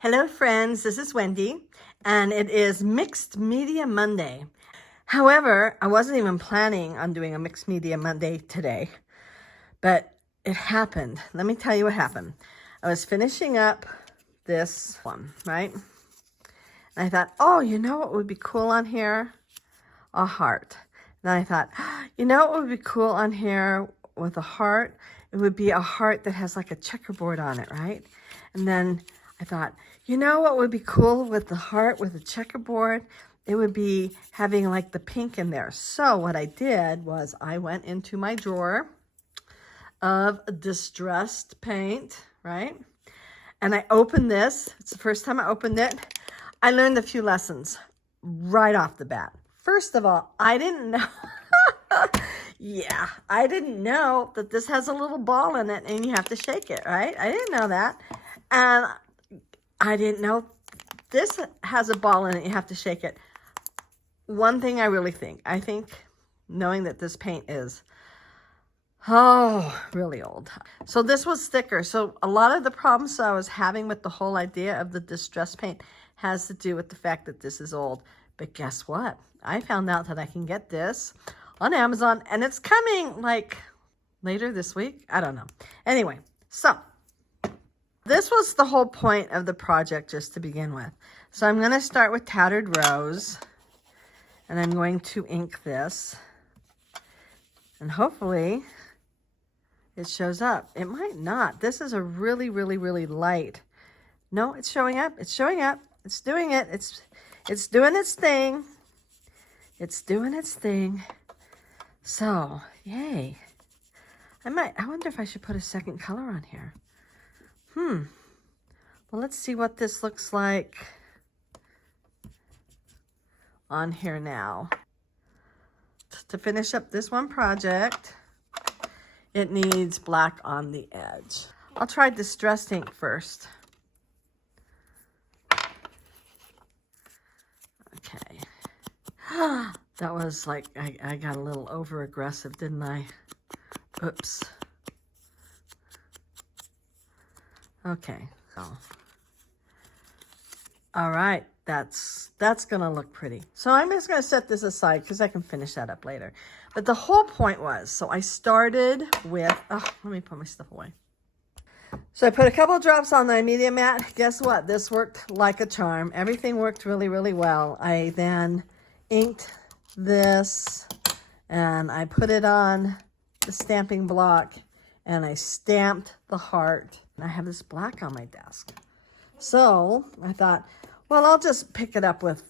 Hello friends, this is Wendy, and it is Mixed Media Monday. However, I wasn't even planning on doing a Mixed Media Monday today, but it happened. Let me tell you what happened. I was finishing up this one, right? And I thought, oh, you know what would be cool on here? A heart. And I thought, you know what would be cool on here with a heart? It would be a heart that has like a checkerboard on it, right? And then I thought, you know what would be cool with the heart with a checkerboard? It would be having like the pink in there. So what I did was I went into my drawer of distressed paint, right? And I opened this. It's the first time I opened it. I learned a few lessons right off the bat. First of all, I didn't know. Yeah, I didn't know that this has a little ball in it and you have to shake it, right? I didn't know that. And I didn't know this has a ball in it. You have to shake it. One thing I think knowing that this paint is, really old. So this was thicker. So a lot of the problems I was having with the whole idea of the distress paint has to do with the fact that this is old. But guess what? I found out that I can get this on Amazon and it's coming like later this week. I don't know. Anyway, so this was the whole point of the project just to begin with. So I'm going to start with Tattered Rose and I'm going to ink this and hopefully it shows up. It might not. This is a really, really, really light. No, it's showing up. It's showing up. It's doing it. It's doing its thing. It's doing its thing. So, yay. I wonder if I should put a second color on here. Well, let's see what this looks like on here now. To finish up this one project, it needs black on the edge. I'll try distressed ink first. Okay. That was like, I got a little over aggressive, didn't I? Oops. Okay. So, all right, that's gonna look pretty. So I'm just gonna set this aside because I can finish that up later. But the whole point was, so I started with, let me put my stuff away. So I put a couple of drops on my media mat. Guess what? This worked like a charm. Everything worked really, really well. I then inked this and I put it on the stamping block and I stamped the heart. And I have this black on my desk. So I thought, well, I'll just pick it up with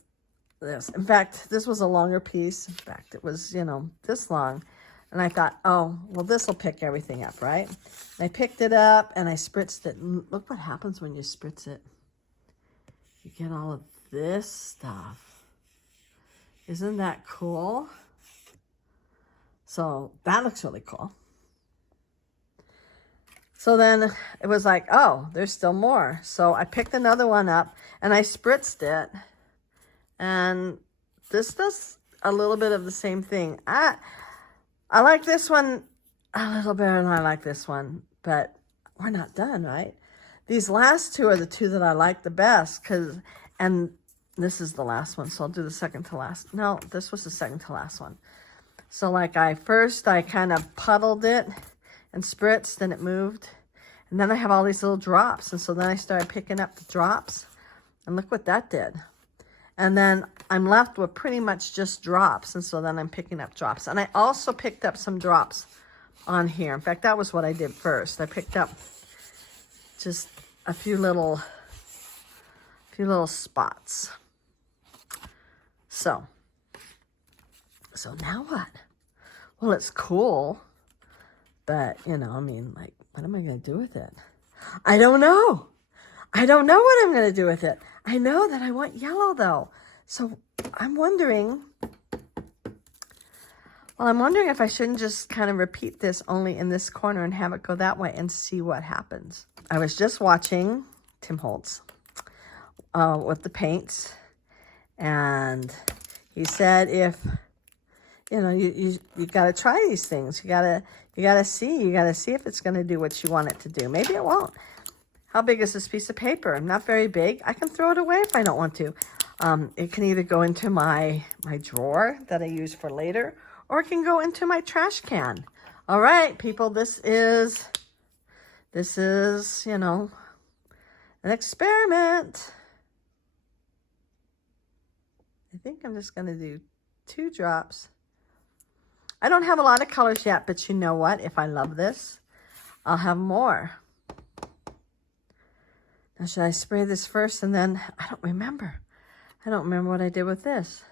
this. In fact, this was a longer piece. In fact, it was, this long. And I thought, oh, well, this will pick everything up, right? And I picked it up and I spritzed it. And look what happens when you spritz it. You get all of this stuff. Isn't that cool? So that looks really cool. So then it was like, oh, there's still more. So I picked another one up and I spritzed it. And this does a little bit of the same thing. I like this one a little better than I like this one, but we're not done, right? These last two are the two that I like the best and this is the last one. So I'll do the second to last. No, this was the second to last one. So like I kind of puddled it and spritzed and it moved. And then I have all these little drops. And so then I started picking up the drops. And look what that did. And then I'm left with pretty much just drops. And so then I'm picking up drops. And I also picked up some drops on here. In fact, that was what I did first. I picked up just a few little spots. So now what? Well, it's cool. But, what am I going to do with it? I don't know. I don't know what I'm going to do with it. I know that I want yellow, though. So I'm wondering if I shouldn't just kind of repeat this only in this corner and have it go that way and see what happens. I was just watching Tim Holtz with the paints. And he said if you got to try these things. You got to see if it's going to do what you want it to do. Maybe it won't. How big is this piece of paper? Not very big. I can throw it away if I don't want to. It can either go into my drawer that I use for later, or it can go into my trash can. All right, people, this is, you know, an experiment. I think I'm just going to do 2 drops. I don't have a lot of colors yet, but you know what? If I love this, I'll have more. Now, should I spray this first and then, I don't remember. I don't remember what I did with this.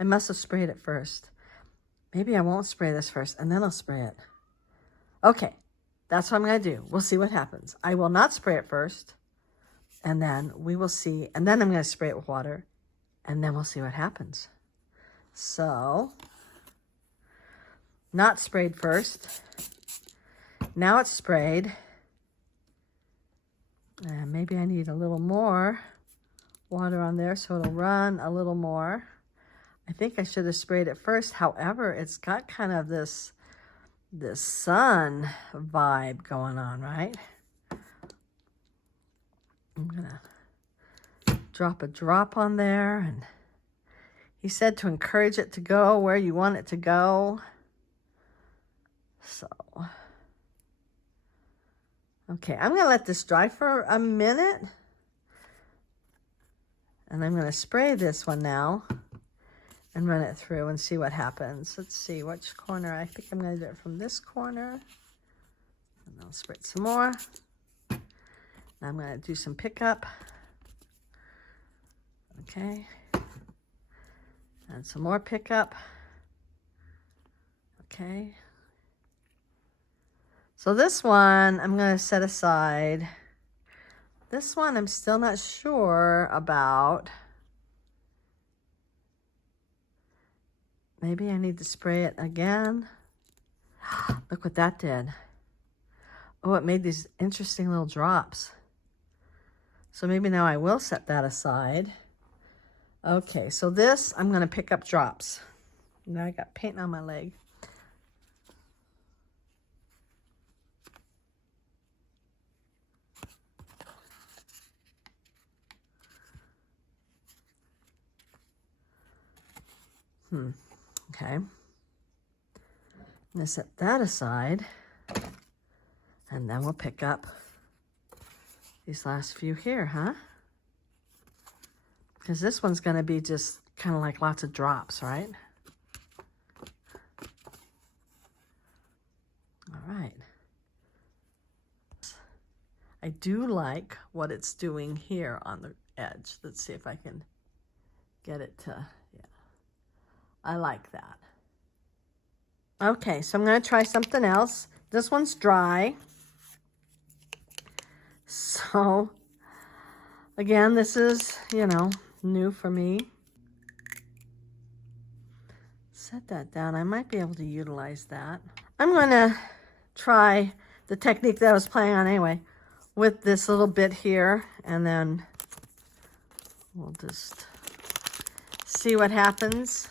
I must have sprayed it first. Maybe I won't spray this first and then I'll spray it. Okay, that's what I'm going to do. We'll see what happens. I will not spray it first, and then we will see. And then I'm going to spray it with water, and then we'll see what happens. So, not sprayed first. Now it's sprayed. And maybe I need a little more water on there so it'll run a little more. I think I should have sprayed it first. However, it's got kind of this sun vibe going on, right? I'm gonna drop a drop on there, and he said to encourage it to go where you want it to go. So, okay, I'm gonna let this dry for a minute, and I'm gonna spray this one now and run it through and see what happens. Let's see which corner. I think I'm going to do it from this corner. And I'll spray it some more. Now I'm going to do some pickup. Okay. And some more pickup. Okay. So this one I'm going to set aside. This one I'm still not sure about. Maybe I need to spray it again. Look what that did. Oh, it made these interesting little drops. So maybe now I will set that aside. Okay, so this, I'm going to pick up drops. Now I got paint on my leg. Okay, I'm going to set that aside, and then we'll pick up these last few here, huh? Because this one's going to be just kind of like lots of drops, right? All right. I do like what it's doing here on the edge. Let's see if I can get it to, yeah. I like that. Okay, so I'm going to try something else. This one's dry. So, again, this is, you know, new for me. Set that down. I might be able to utilize that. I'm going to try the technique that I was playing on anyway with this little bit here, and then we'll just see what happens.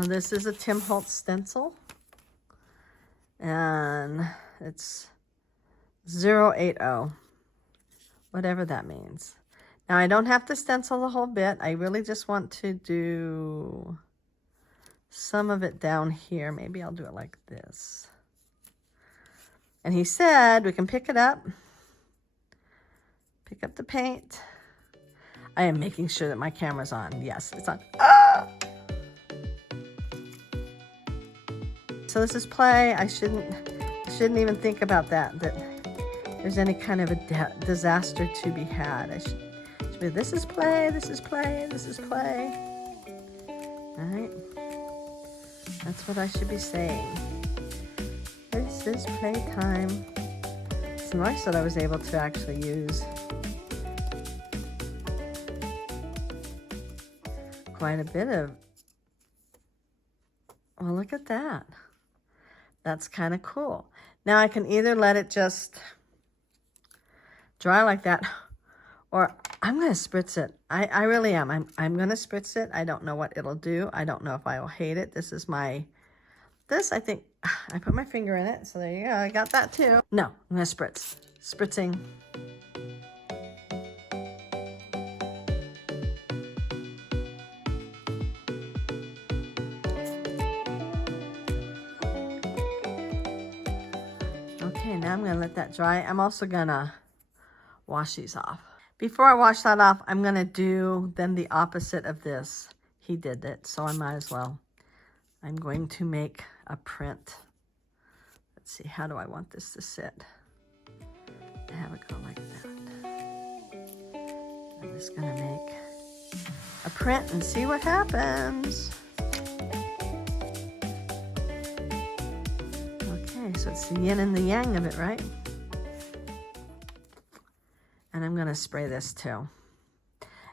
This is a Tim Holtz stencil, and it's 080, whatever that means. Now, I don't have to stencil the whole bit. I really just want to do some of it down here. Maybe I'll do it like this. And he said we can pick it up, pick up the paint. I am making sure that my camera's on. Yes, it's on. Ah! So this is play. I shouldn't even think about that there's any kind of a disaster to be had. I should be, this is play, this is play, this is play. All right? That's what I should be saying. This is playtime. It's nice that I was able to actually use quite a bit of, well, look at that. That's kind of cool. Now I can either let it just dry like that, or I'm going to spritz it. I really am. I'm going to spritz it. I don't know what it'll do. I don't know if I will hate it. This is my, I think, I put my finger in it. So there you go. I got that too. No, I'm going to spritz. spritzing. Okay, now I'm gonna let that dry. I'm also gonna wash these off. Before I wash that off, I'm gonna do then the opposite of this. He did it, so I might as well. I'm going to make a print. Let's see, how do I want this to sit? Have it go like that. I'm just gonna make a print and see what happens. Okay, so it's the yin and the yang of it, right? And I'm gonna spray this too.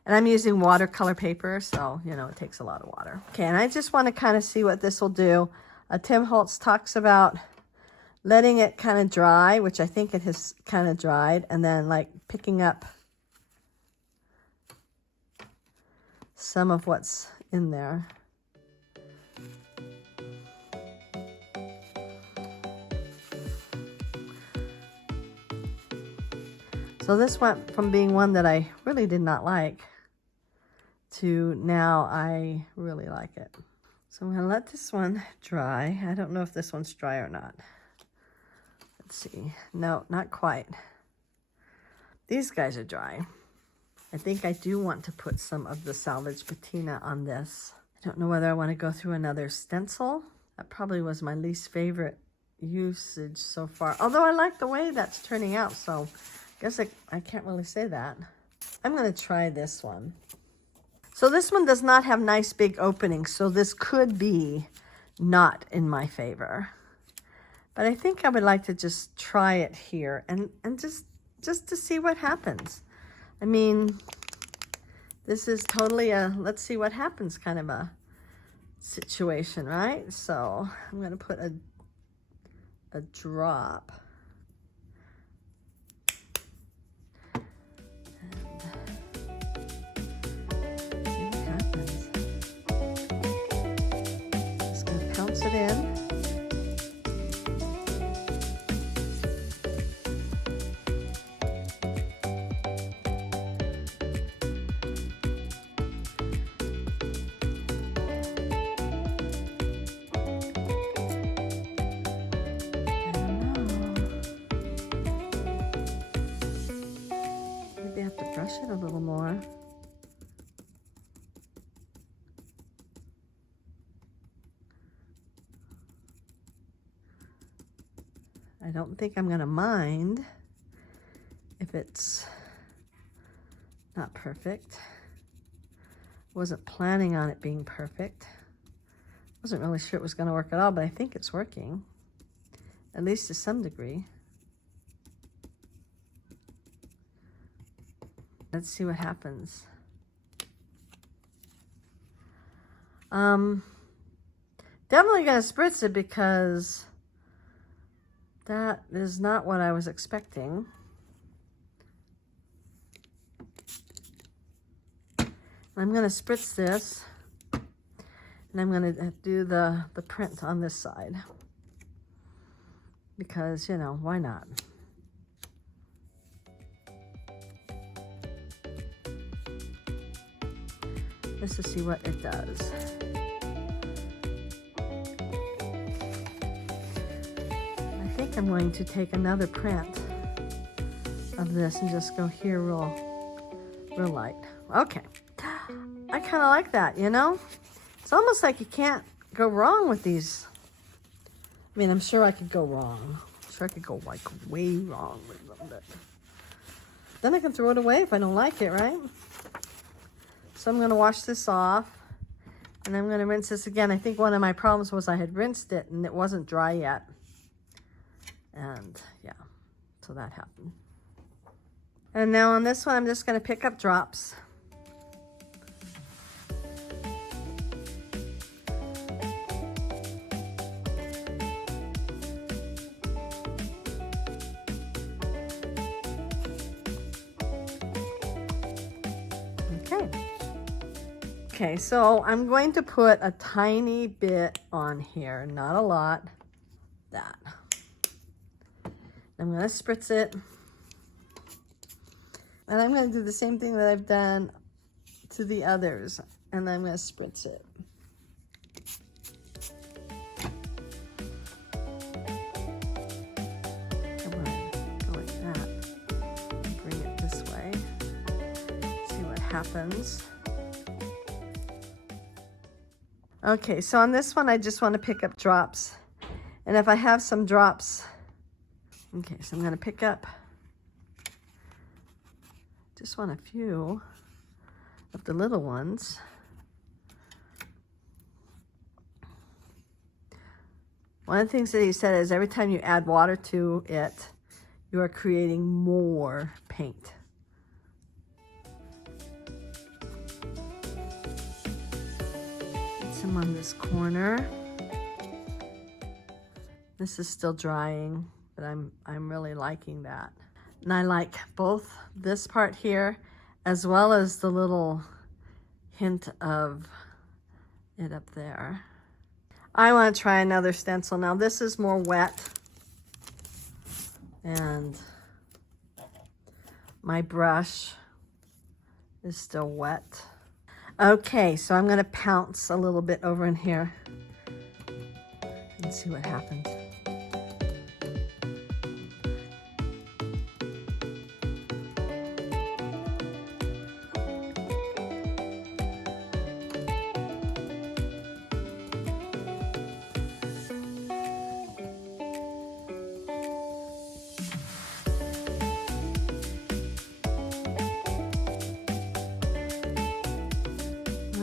And I'm using watercolor paper, so, you know, it takes a lot of water. Okay, and I just want to kind of see what this will do. Tim Holtz talks about letting it kind of dry, which I think it has kind of dried, and then like picking up some of what's in there. So this went from being one that I really did not like to now I really like it. So I'm gonna let this one dry. I don't know if this one's dry or not. Let's see. No, not quite. These guys are dry. I think I do want to put some of the salvage patina on this. I don't know whether I want to go through another stencil. That probably was my least favorite usage so far. Although I like the way that's turning out, so I guess I can't really say that. I'm going to try this one. So this one does not have nice big openings, so this could be not in my favor. But I think I would like to just try it here and just to see what happens. I mean, this is totally a let's see what happens kind of a situation, right? So I'm going to put a drop. It in. Maybe I have to brush it a little more. I don't think I'm going to mind if it's not perfect. Wasn't planning on it being perfect. Wasn't really sure it was going to work at all, but I think it's working, at least to some degree. Let's see what happens. Definitely going to spritz it because that is not what I was expecting. I'm going to spritz this, and I'm going to do the print on this side because, you know, why not? Just to see what it does. I think I'm going to take another print of this and just go here real light. Okay. I kind of like that, you know? It's almost like you can't go wrong with these. I mean, I'm sure I could go wrong. I'm sure I could go like way wrong with them, but then I can throw it away if I don't like it, right? So I'm going to wash this off, and I'm going to rinse this again. I think one of my problems was I had rinsed it and it wasn't dry yet. And yeah, so that happened. And now on this one, I'm just going to pick up drops. Okay, so I'm going to put a tiny bit on here, not a lot. That. I'm going to spritz it. And I'm going to do the same thing that I've done to the others. And I'm going to spritz it. Come on, go like that. Bring it this way. See what happens. Okay, so on this one, I just want to pick up drops. And if I have some drops, okay, so I'm going to pick up just want a few of the little ones. One of the things that he said is every time you add water to it, you are creating more paint. Get some on this corner. This is still drying, but I'm really liking that. And I like both this part here as well as the little hint of it up there. I want to try another stencil. Now this is more wet and my brush is still wet. Okay, so I'm going to pounce a little bit over in here and see what happens.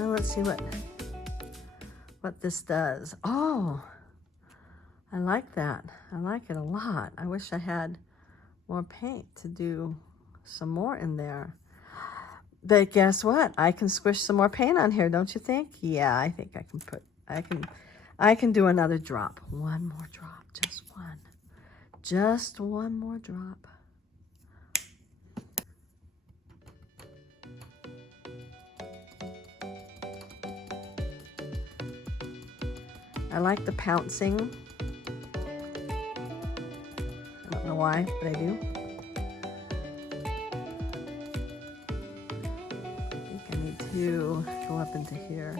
Let's see what this does. Oh, I like that. I like it a lot. I wish I had more paint to do some more in there. But guess what? I can squish some more paint on here, don't you think? Yeah, I think I can do another drop. One more drop, just one. Just one more drop. I like the pouncing. I don't know why, but I do. I think I need to go up into here.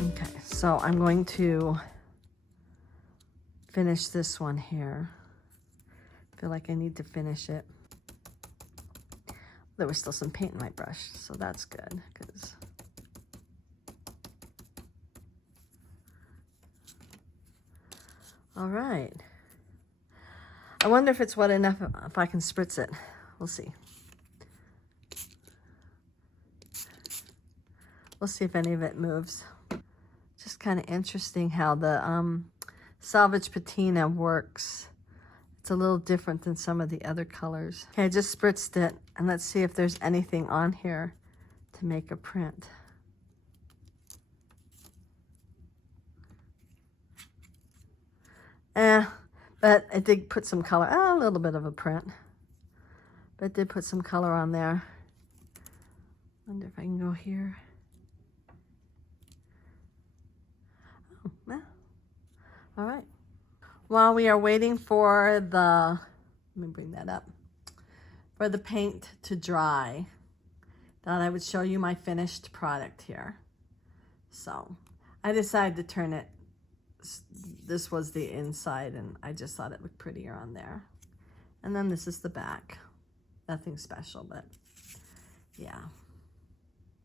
Okay, so I'm going to finish this one here. I feel like I need to finish it. There was still some paint in my brush, so that's good. All right. I wonder if it's wet enough if I can spritz it. We'll see. We'll see if any of it moves. Just kind of interesting how the salvage patina works. It's a little different than some of the other colors. Okay, I just spritzed it, and let's see if there's anything on here to make a print. But it did put some color, a little bit of a print. But it did put some color on there. Wonder if I can go here. Oh, yeah. All right. While we are waiting for the, let me bring that up, for the paint to dry, thought I would show you my finished product here. So I decided to turn it, this was the inside, and I just thought it looked prettier on there. And then this is the back. Nothing special, but yeah.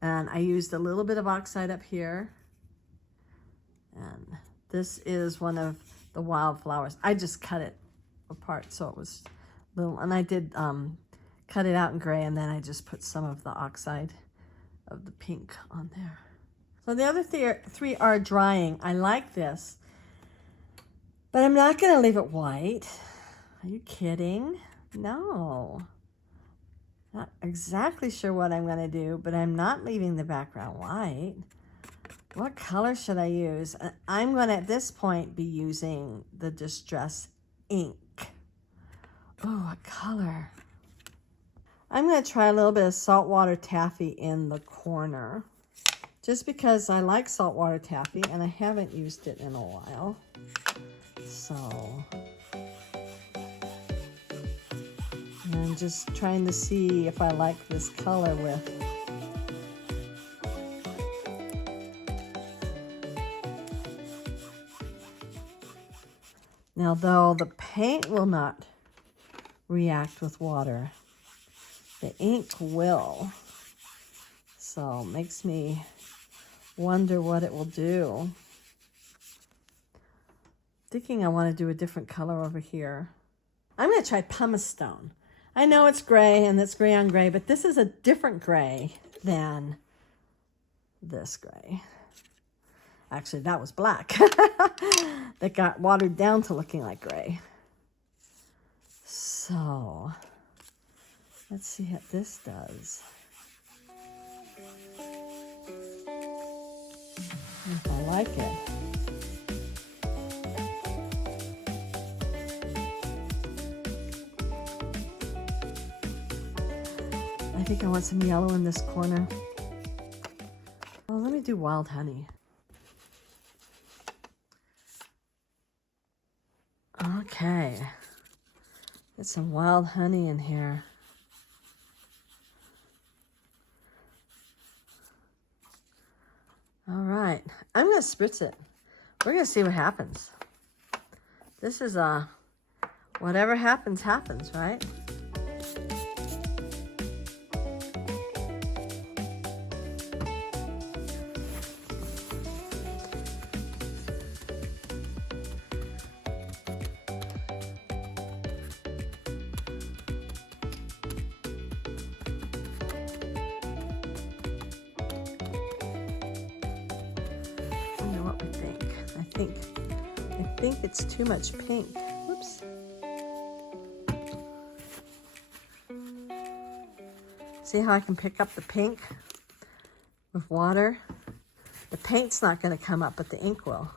And I used a little bit of oxide up here. And this is one of the wildflowers. I just cut it apart so it was little, and I did cut it out in gray, and then I just put some of the oxide of the pink on there. So the other three are drying. I like this, but I'm not gonna leave it white. Are you kidding? No. Not exactly sure what I'm gonna do, but I'm not leaving the background white. What color should I use? I'm going to, at this point, be using the Distress ink. Oh, what color? I'm going to try a little bit of saltwater taffy in the corner, just because I like saltwater taffy and I haven't used it in a while. So, and I'm just trying to see if I like this color with. Now, though the paint will not react with water, the ink will. So it makes me wonder what it will do. Thinking I want to do a different color over here. I'm going to try pumice stone. I know it's gray and it's gray on gray, but this is a different gray than this gray. Actually, that was black. That got watered down to looking like gray. So, let's see what this does. If I like it. I think I want some yellow in this corner. Oh, let me do wild honey. Okay. Get some wild honey in here. All right. I'm going to spritz it. We're going to see what happens. This is whatever happens, happens, right? I think it's too much pink. Whoops. See how I can pick up the pink with water? The paint's not going to come up, but the ink will.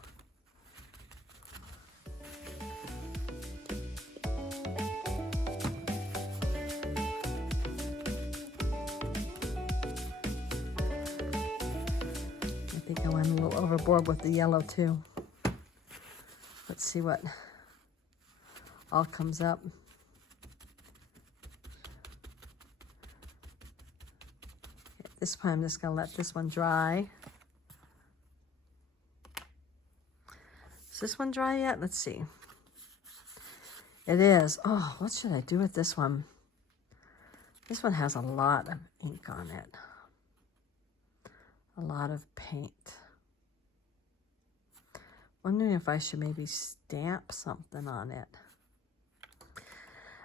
I think I went a little overboard with the yellow too. Let's see what all comes up. This time I'm just going to let this one dry. Is this one dry yet? Let's see. It is. Oh, what should I do with this one? This one has a lot of ink on it. A lot of paint. Wondering if I should maybe stamp something on it.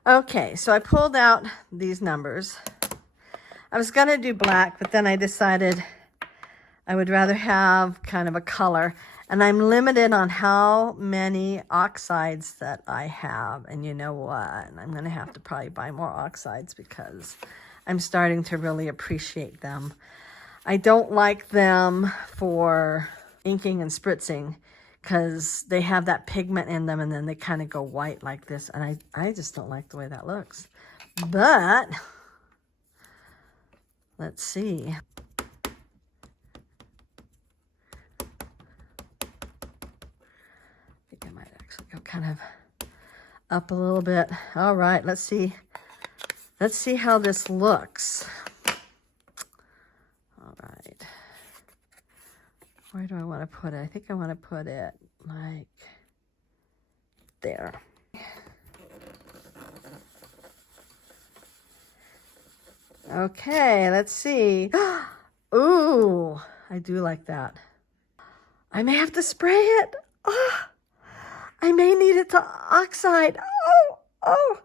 Okay, so I pulled out these numbers. I was going to do black, but then I decided I would rather have kind of a color. And I'm limited on how many oxides that I have. And you know what? I'm going to have to probably buy more oxides because I'm starting to really appreciate them. I don't like them for inking and spritzing, because they have that pigment in them and then they kind of go white like this. And I just don't like the way that looks. But, let's see. I think I might actually go kind of up a little bit. All right, let's see. Let's see how this looks. All right. Where do I want to put it? I think I want to put it like there. Okay, let's see. Ooh, I do like that. I may have to spray it. Oh, I may need it to oxide. Oh.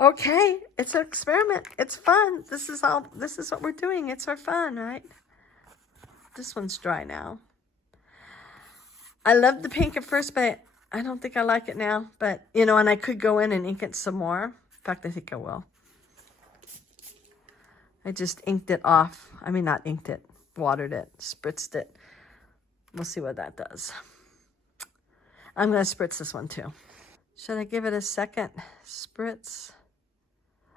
Okay, it's an experiment. It's fun. This is what we're doing. It's for fun, right? This one's dry now. I loved the pink at first, but I don't think I like it now. But, you know, and I could go in and ink it some more. In fact, I think I will. I just inked it off. I mean, not inked it, watered it, spritzed it. We'll see what that does. I'm going to spritz this one too. Should I give it a second spritz?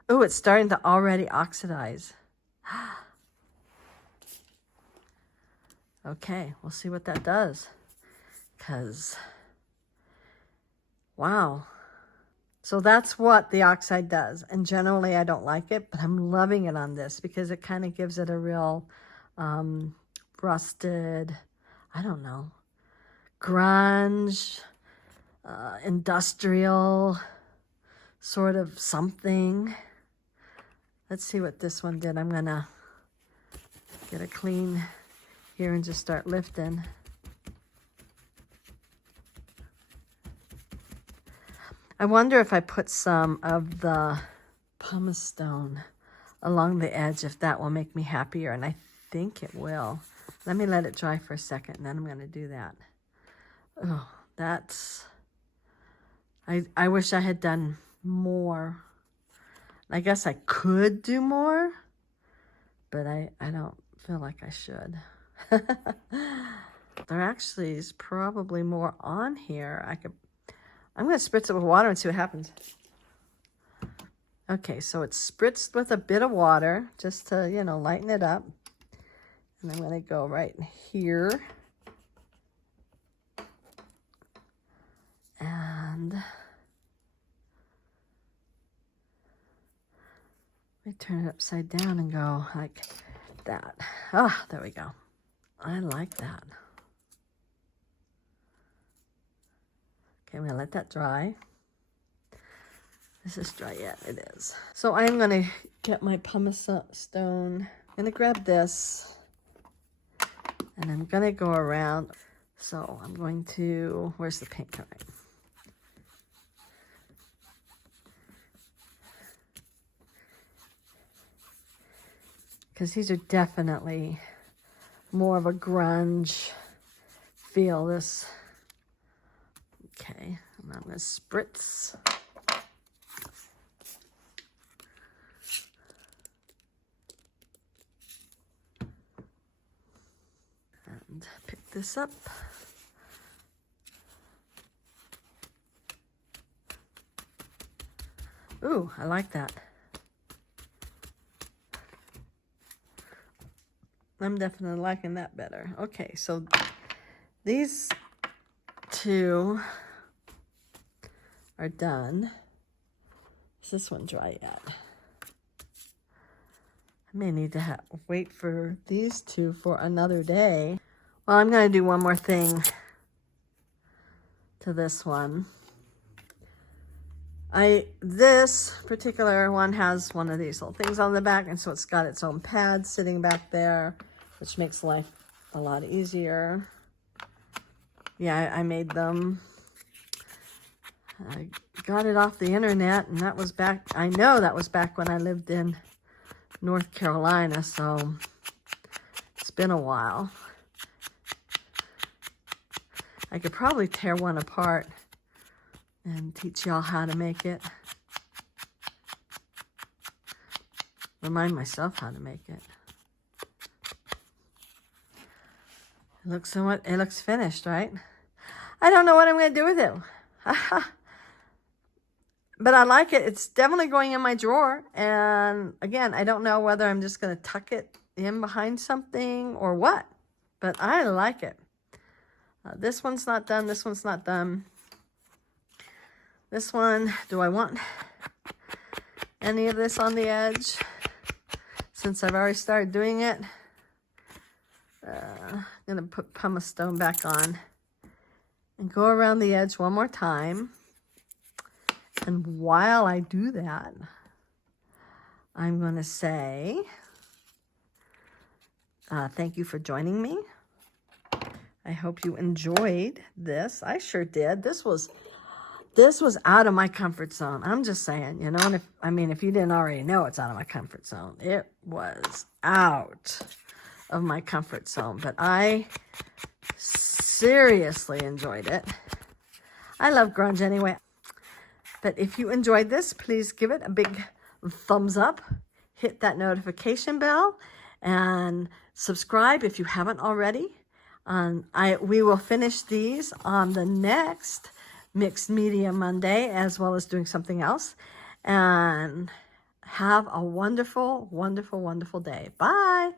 Oh, it's starting to already oxidize. Okay, we'll see what that does. Because, wow. So that's what the oxide does. And generally I don't like it, but I'm loving it on this because it kind of gives it a real rusted, I don't know, grunge, industrial sort of something. Let's see what this one did. I'm gonna get it clean here and just start lifting. I wonder if I put some of the pumice stone along the edge, if that will make me happier, and I think it will. Let me let it dry for a second, and then I'm going to do that. Oh, that's... I wish I had done more. I guess I could do more, but I don't feel like I should. There actually is probably more on here. I'm going to spritz it with water and see what happens. Okay, so it's spritzed with a bit of water just to, you know, lighten it up. And I'm going to go right here. And we turn it upside down and go like that. Ah, there we go. I like that. Okay, I'm going to let that dry. Is this dry yet? It is. So I'm going to get my pumice stone. I'm going to grab this. And I'm going to go around. So I'm going to... Where's the paint coming? Because these are definitely more of a grunge feel. This... Okay, and I'm going to spritz. And pick this up. Ooh, I like that. I'm definitely liking that better. Okay, so these two are done. Is this one dry yet? I may need to wait for these two for another day. Well, I'm going to do one more thing to this one. This particular one has one of these little things on the back, and so it's got its own pad sitting back there, which makes life a lot easier. Yeah, I made them. I got it off the internet, and that was back, I know that was back when I lived in North Carolina, so it's been a while. I could probably tear one apart and teach y'all how to make it. Remind myself how to make it. It looks finished, right? I don't know what I'm going to do with it. But I like it. It's definitely going in my drawer. And again, I don't know whether I'm just going to tuck it in behind something or what. But I like it. This one's not done. This one's not done. This one, do I want any of this on the edge? Since I've already started doing it, I'm going to put pumice stone back on and go around the edge one more time. And while I do that, I'm going to say thank you for joining me. I hope you enjoyed this. I sure did. This was out of my comfort zone. I'm just saying, you know, and if you didn't already know it's out of my comfort zone, it was out of my comfort zone. But I seriously enjoyed it. I love grunge anyway. But if you enjoyed this, please give it a big thumbs up. Hit that notification bell and subscribe if you haven't already. We will finish these on the next Mixed Media Monday, as well as doing something else. And have a wonderful, wonderful, wonderful day. Bye.